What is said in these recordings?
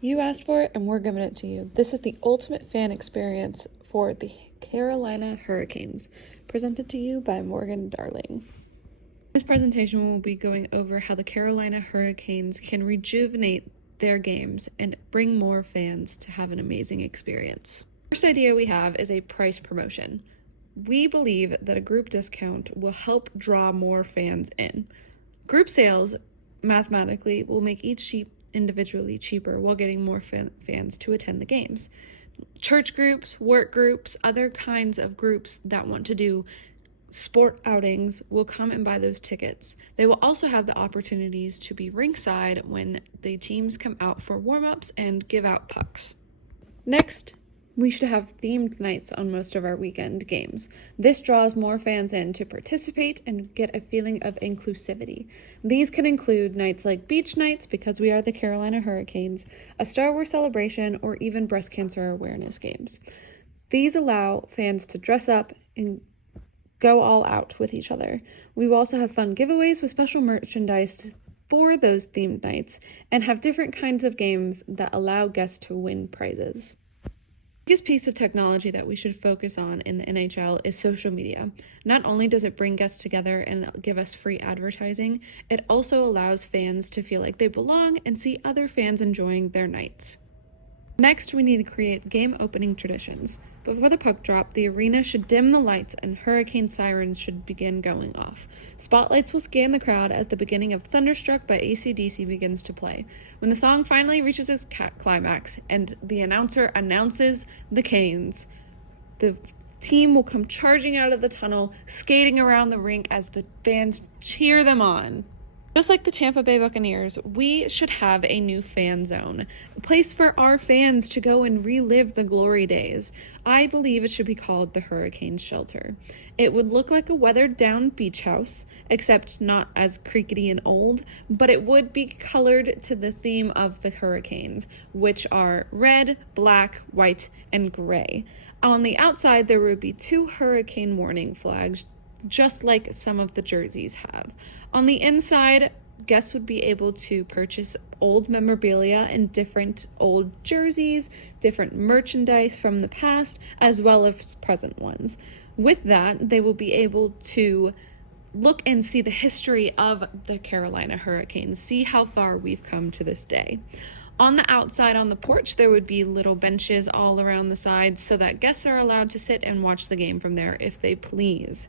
You asked for it, and we're giving it to you. This is the ultimate fan experience for the Carolina Hurricanes, presented to you by Morgan Darling. This presentation will be going over how the Carolina Hurricanes can rejuvenate their games and bring more fans to have an amazing experience. The first idea we have is a price promotion. We believe that a group discount will help draw more fans in. Group sales, mathematically, will make each seat individually cheaper while getting more fans to attend the games. Church groups, work groups, other kinds of groups that want to do sport outings will come and buy those tickets. They will also have the opportunities to be ringside when the teams come out for warm-ups and give out pucks. Next, we should have themed nights on most of our weekend games. This draws more fans in to participate and get a feeling of inclusivity. These can include nights like beach nights, because we are the Carolina Hurricanes, a Star Wars celebration, or even breast cancer awareness games. These allow fans to dress up and go all out with each other. We will also have fun giveaways with special merchandise for those themed nights and have different kinds of games that allow guests to win prizes. The biggest piece of technology that we should focus on in the NHL is social media. Not only does it bring guests together and give us free advertising, it also allows fans to feel like they belong and see other fans enjoying their nights. Next, we need to create game opening traditions. Before the puck drop, the arena should dim the lights and hurricane sirens should begin going off. Spotlights will scan the crowd as the beginning of Thunderstruck by AC/DC begins to play. When the song finally reaches its climax and the announcer announces the Canes, the team will come charging out of the tunnel, skating around the rink as the fans cheer them on. Just like the Tampa Bay Buccaneers, we should have a new fan zone, a place for our fans to go and relive the glory days. I believe it should be called the Hurricane Shelter. It would look like a weathered down beach house, except not as creaky and old, but it would be colored to the theme of the Hurricanes, which are red, black, white, and gray. On the outside, there would be 2 hurricane warning flags, just like some of the jerseys have. On the inside, guests would be able to purchase old memorabilia and different old jerseys, different merchandise from the past, as well as present ones. With that, they will be able to look and see the history of the Carolina Hurricanes, see how far we've come to this day. On the outside, on the porch, there would be little benches all around the sides so that guests are allowed to sit and watch the game from there if they please.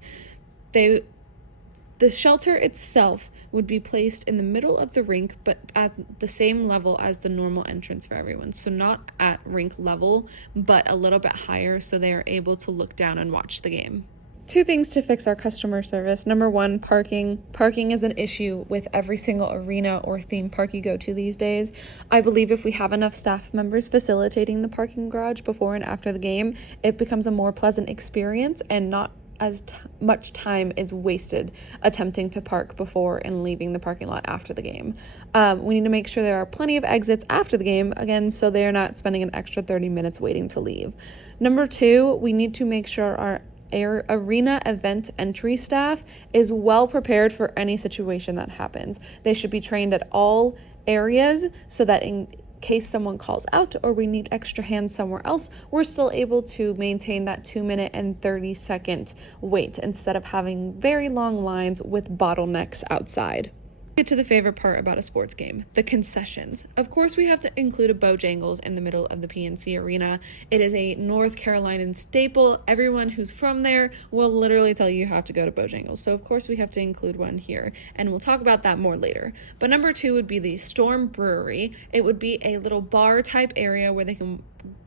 The shelter itself would be placed in the middle of the rink, but at the same level as the normal entrance for everyone. So not at rink level, but a little bit higher so they are able to look down and watch the game. 2 things to fix our customer service. Number 1, parking. Parking is an issue with every single arena or theme park you go to these days. I believe if we have enough staff members facilitating the parking garage before and after the game, it becomes a more pleasant experience and not as much time is wasted attempting to park before and leaving the parking lot after the game. We need to make sure there are plenty of exits after the game, again, so they're not spending an extra 30 minutes waiting to leave. Number 2, we need to make sure our arena event entry staff is well prepared for any situation that happens. They should be trained at all areas so that in case someone calls out or we need extra hands somewhere else, we're still able to maintain that 2-minute and 30-second wait instead of having very long lines with bottlenecks outside. Get to the favorite part about a sports game, the concessions. Of course, we have to include a Bojangles in the middle of the PNC Arena. It is a North Carolinian staple. Everyone who's from there will literally tell you have to go to Bojangles. So of course we have to include one here, and we'll talk about that more later. But number 2 would be the Storm Brewery. It would be a little bar type area where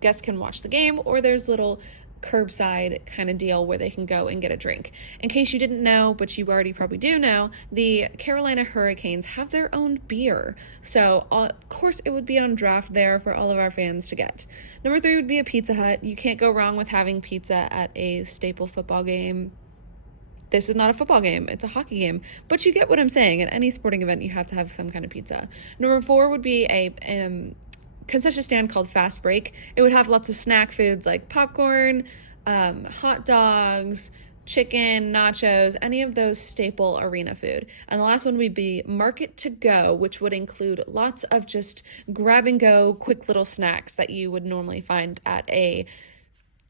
guests can watch the game, or there's little curbside kind of deal where they can go and get a drink. In case you didn't know, but you already probably do know, the Carolina Hurricanes have their own beer. So of course it would be on draft there for all of our fans to get. Number 3 would be a Pizza Hut. You can't go wrong with having pizza at a staple football game. This is not a football game, it's a hockey game, but you get what I'm saying. At any sporting event, you have to have some kind of pizza. Number 4 would be a concession stand called Fast Break. It would have lots of snack foods like popcorn, hot dogs, chicken, nachos, any of those staple arena food. And the last one would be market to go, which would include lots of just grab and go, quick little snacks that you would normally find at a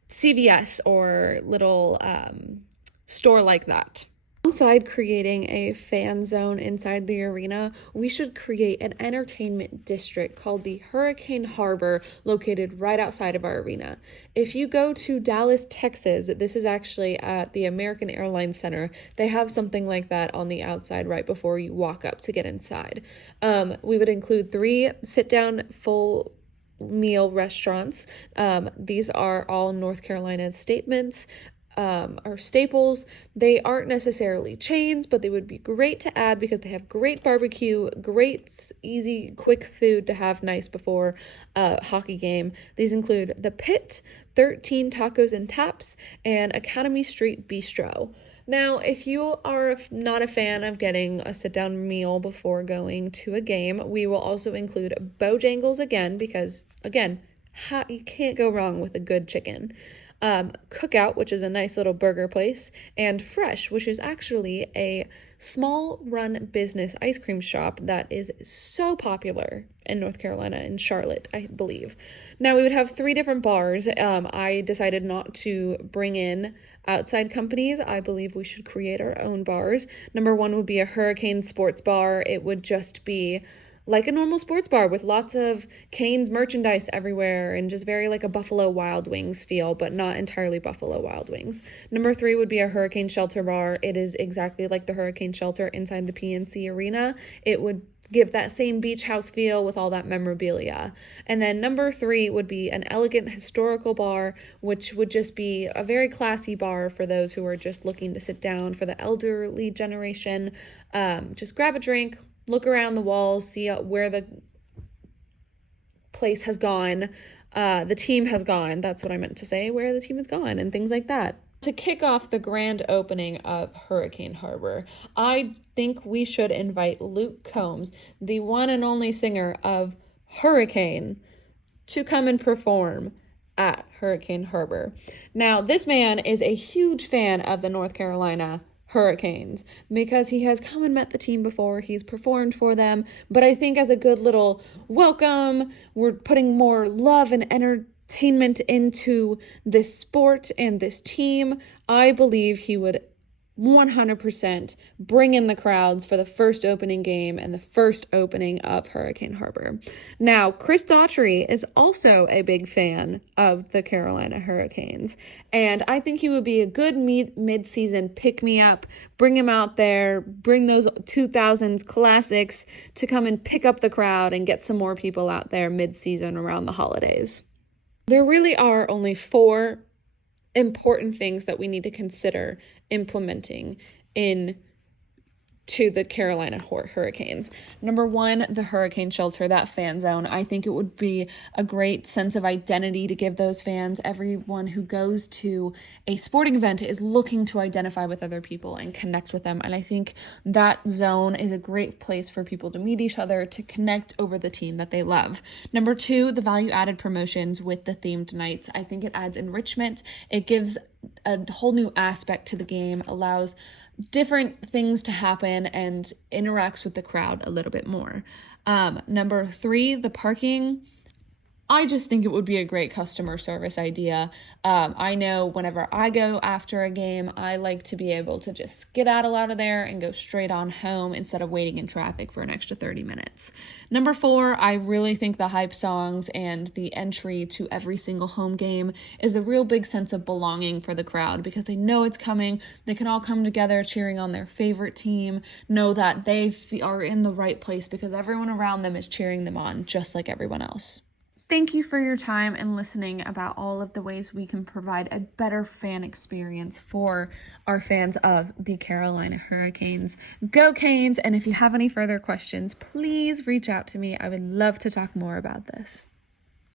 CVS or little store like that. Alongside creating a fan zone inside the arena, we should create an entertainment district called the Hurricane Harbor, located right outside of our arena. If you go to Dallas, Texas, this is actually at the American Airlines Center. They have something like that on the outside right before you walk up to get inside. We would include 3 sit-down full meal restaurants. These are all North Carolina's statements. Or staples. They aren't necessarily chains, but they would be great to add because they have great barbecue, great, easy, quick food to have nice before a hockey game. These include The Pit, 13 Tacos and Taps, and Academy Street Bistro. Now, if you are not a fan of getting a sit-down meal before going to a game, we will also include Bojangles again because, again, you can't go wrong with a good chicken. Cookout, which is a nice little burger place, and Fresh, which is actually a small run business ice cream shop that is so popular in North Carolina, in Charlotte, I believe. Now, we would have 3 different bars. I decided not to bring in outside companies. I believe we should create our own bars. Number 1 would be a Hurricane Sports Bar. It would just be like a normal sports bar with lots of Canes merchandise everywhere and just very like a Buffalo Wild Wings feel, but not entirely Buffalo Wild Wings. Number 3 would be a Hurricane Shelter Bar. It is exactly like the Hurricane Shelter inside the PNC Arena. It would give that same beach house feel with all that memorabilia. And then number 3 would be an elegant historical bar, which would just be a very classy bar for those who are just looking to sit down. For the elderly generation, just grab a drink, look around the walls, see where the place has gone, the team has gone. That's what I meant to say, where the team has gone and things like that. To kick off the grand opening of Hurricane Harbor, I think we should invite Luke Combs, the one and only singer of Hurricane, to come and perform at Hurricane Harbor. Now, this man is a huge fan of the North Carolina Hurricanes because he has come and met the team before, he's performed for them, but I think as a good little welcome, we're putting more love and entertainment into this sport and this team. I believe he would 100% bring in the crowds for the first opening game and the first opening of Hurricane Harbor. Now, Chris Daughtry is also a big fan of the Carolina Hurricanes, and I think he would be a good mid-season pick-me-up, bring him out there, bring those 2000s classics to come and pick up the crowd and get some more people out there mid-season around the holidays. There really are only 4 important things that we need to consider implementing to the Carolina Hurricanes. Number 1, the Hurricane Shelter, that fan zone. I think it would be a great sense of identity to give those fans. Everyone who goes to a sporting event is looking to identify with other people and connect with them. And I think that zone is a great place for people to meet each other, to connect over the team that they love. Number 2, the value-added promotions with the themed nights. I think it adds enrichment. It gives a whole new aspect to the game, allows different things to happen, and interacts with the crowd a little bit more. Number 3, the parking. I just think it would be a great customer service idea. I know whenever I go after a game, I like to be able to just skedaddle out of there and go straight on home instead of waiting in traffic for an extra 30 minutes. Number 4, I really think the hype songs and the entry to every single home game is a real big sense of belonging for the crowd because they know it's coming. They can all come together cheering on their favorite team, know that they are in the right place because everyone around them is cheering them on just like everyone else. Thank you for your time and listening about all of the ways we can provide a better fan experience for our fans of the Carolina Hurricanes. Go Canes! And if you have any further questions, please reach out to me. I would love to talk more about this.